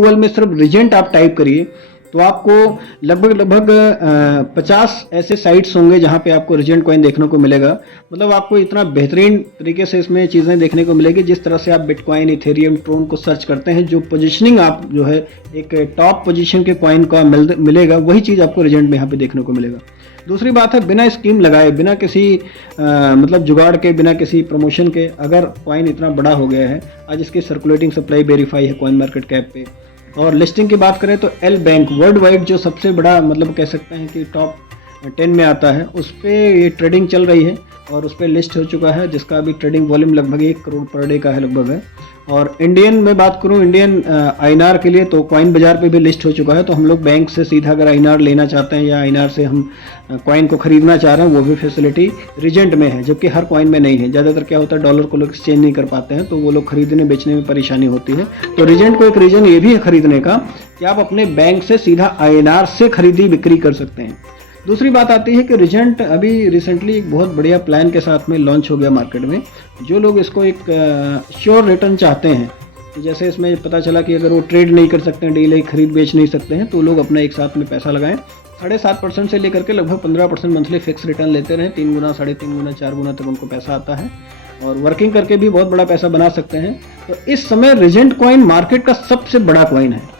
Google में सिर्फ reagent आप टाइप करिए तो आपको लगभग 50 ऐसे साइट्स होंगे जहां पे आपको रीजेंट कॉइन देखने को मिलेगा। मतलब आपको इतना बेहतरीन तरीके से इसमें चीज़ें देखने को मिलेगी, जिस तरह से आप बिटकॉइन, इथेरियम, ट्रोन को सर्च करते हैं, जो पोजीशनिंग आप जो है एक टॉप पोजीशन के कॉइन का मिलेगा, वही चीज़ आपको रीजेंट में यहाँ पे देखने को मिलेगा। दूसरी बात है, बिना स्कीम लगाए, बिना किसी मतलब जुगाड़ के, बिना किसी प्रमोशन के अगर कॉइन इतना बड़ा हो गया है, आज इसकी सर्कुलेटिंग सप्लाई वेरीफाई है कॉइन मार्केट कैप पे। और लिस्टिंग की बात करें तो एल बैंक वर्ल्ड वाइड जो सबसे बड़ा मतलब कह सकते हैं कि टॉप 10 में आता है, उस पर ये ट्रेडिंग चल रही है और उस पर लिस्ट हो चुका है, जिसका अभी ट्रेडिंग वॉल्यूम लगभग 1 करोड़ पर डे का है लगभग है। और इंडियन में बात करूं, इंडियन आईएनआर के लिए तो कॉइन बाजार पे भी लिस्ट हो चुका है। तो हम लोग बैंक से सीधा अगर आईएनआर लेना चाहते हैं या आईएनआर से हम कॉइन को खरीदना चाह रहे हैं, वो भी फैसिलिटी रीजेंट में है, जबकि हर कॉइन में नहीं है। ज़्यादातर क्या होता है, डॉलर को लोग एक्सचेंज नहीं कर पाते हैं, तो वो लोग खरीदने बेचने में परेशानी होती है। तो रीजेंट को एक रीजन ये भी है खरीदने का कि आप अपने बैंक से सीधा आईएनआर से खरीदी बिक्री कर सकते हैं। दूसरी बात आती है कि रीजेंट अभी रिसेंटली एक बहुत बढ़िया प्लान के साथ में लॉन्च हो गया मार्केट में। जो लोग इसको एक श्योर रिटर्न चाहते हैं, जैसे इसमें पता चला कि अगर वो ट्रेड नहीं कर सकते हैं, डेली खरीद बेच नहीं सकते हैं, तो लोग अपना एक साथ में पैसा लगाएं। 7.5% से लेकर के लगभग 15% मंथली फिक्स रिटर्न लेते रहें। 3 गुना, 3.5 गुना, 4 गुना तक उनको पैसा आता है और वर्किंग करके भी बहुत बड़ा पैसा बना सकते हैं। तो इस समय रीजेंट कॉइन मार्केट का सबसे बड़ा कॉइन है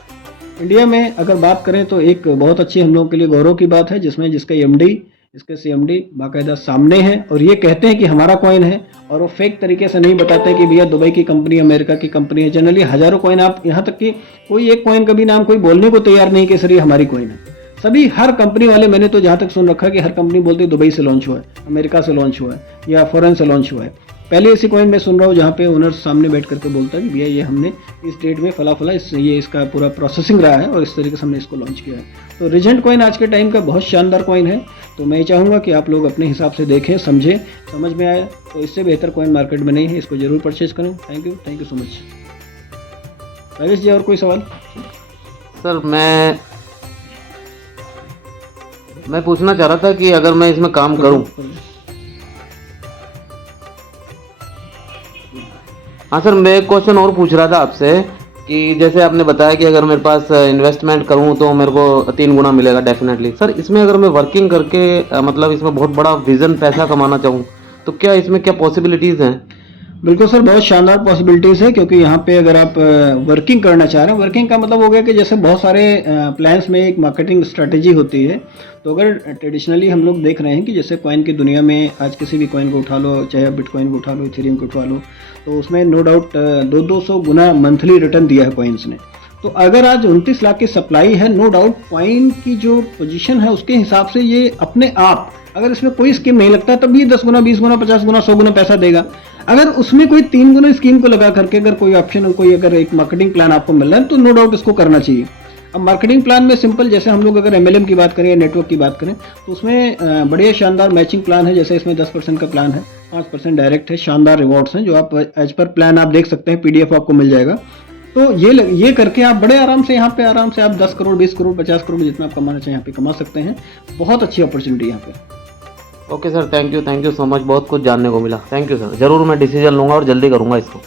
इंडिया में। अगर बात करें तो एक बहुत अच्छी हम लोगों के लिए गौरव की बात है, जिसमें जिसका एमडी, इसके सीएमडी बाकायदा सामने है और ये कहते हैं कि हमारा कॉइन है, और वो फेक तरीके से नहीं बताते कि भैया दुबई की कंपनी, अमेरिका की कंपनी है। जनरली हजारों कॉइन, आप यहाँ तक कि कोई एक कॉइन का भी नाम कोई बोलने को तैयार नहीं कि सर ये हमारी कॉइन है। सभी हर कंपनी वाले, मैंने तो जहाँ तक सुन रखा है कि हर कंपनी बोलती है दुबई से लॉन्च हुआ है, अमेरिका से लॉन्च हुआ है या फॉरेन से लॉन्च हुआ है। पहले ऐसी कॉइन मैं सुन रहा हूँ जहाँ पे ओनर सामने बैठ करके बोलता है कि भैया ये हमने इस डेट में फला फला ये इसका पूरा प्रोसेसिंग रहा है और इस तरीके से हमने इसको लॉन्च किया है। तो रीजेंट कॉइन आज के टाइम का बहुत शानदार कॉइन है। तो मैं चाहूँगा कि आप लोग अपने हिसाब से देखें, समझें, समझ में आए तो इससे बेहतर कॉइन मार्केट में नहीं है, इसको जरूर परचेज करें। Thank you so much. Rajesh ji, और कोई सवाल? सर मैं पूछना चाह रहा था कि अगर मैं इसमें काम करूं, हाँ सर, मैं एक क्वेश्चन और पूछ रहा था आपसे कि जैसे आपने बताया कि अगर मेरे पास इन्वेस्टमेंट करूं तो मेरे को 3 गुना मिलेगा डेफिनेटली। सर, इसमें अगर मैं वर्किंग करके मतलब इसमें बहुत बड़ा विजन पैसा कमाना चाहूँ तो क्या इसमें क्या पॉसिबिलिटीज़ हैं? बिल्कुल सर, बहुत शानदार पॉसिबिलिटीज़ है, क्योंकि यहाँ पे अगर आप वर्किंग करना चाह रहे हैं, वर्किंग का मतलब हो गया कि जैसे बहुत सारे प्लान्स में एक मार्केटिंग स्ट्रेटेजी होती है। तो अगर ट्रेडिशनली हम लोग देख रहे हैं कि जैसे कॉइन की दुनिया में आज किसी भी कॉइन को उठा लो, चाहे बिटकॉइन को उठा लो, इथेरियम को उठा लो, तो उसमें नो डाउट 200 गुना मंथली रिटर्न दिया है कॉइन्स ने। तो अगर आज 29 लाख की सप्लाई है, नो डाउट कॉइन की जो पोजीशन है उसके हिसाब से ये अपने आप, अगर इसमें कोई स्कीम नहीं लगता तब भी 10 गुना, 20 गुना, 50 गुना, 100 गुना पैसा देगा। अगर उसमें कोई 3 गुना स्कीम को लगा करके अगर कोई ऑप्शन, कोई अगर एक मार्केटिंग प्लान आपको मिल रहा है तो नो डाउट इसको करना चाहिए। अब मार्केटिंग प्लान में सिंपल, जैसे हम लोग अगर एमएलएम की बात करें या नेटवर्क की बात करें तो उसमें बढ़िया शानदार मैचिंग प्लान है। जैसे इसमें 10% का प्लान है, 5% डायरेक्ट है, शानदार रिवॉर्ड्स हैं जो आप एज पर प्लान आप देख सकते हैं, पीडीएफ आपको मिल जाएगा। तो ये करके आप बड़े आराम से यहाँ पे आप 10 करोड़, 20 करोड़, 50 करोड़ जितना आप कमाना चाहिए यहाँ पे कमा सकते हैं। बहुत अच्छी अपॉर्चुनिटी यहाँ पे। Okay sir, thank you so much. बहुत कुछ जानने को मिला। थैंक यू सर, ज़रूर मैं डिसीजन लूँगा और जल्दी करूँगा इसको।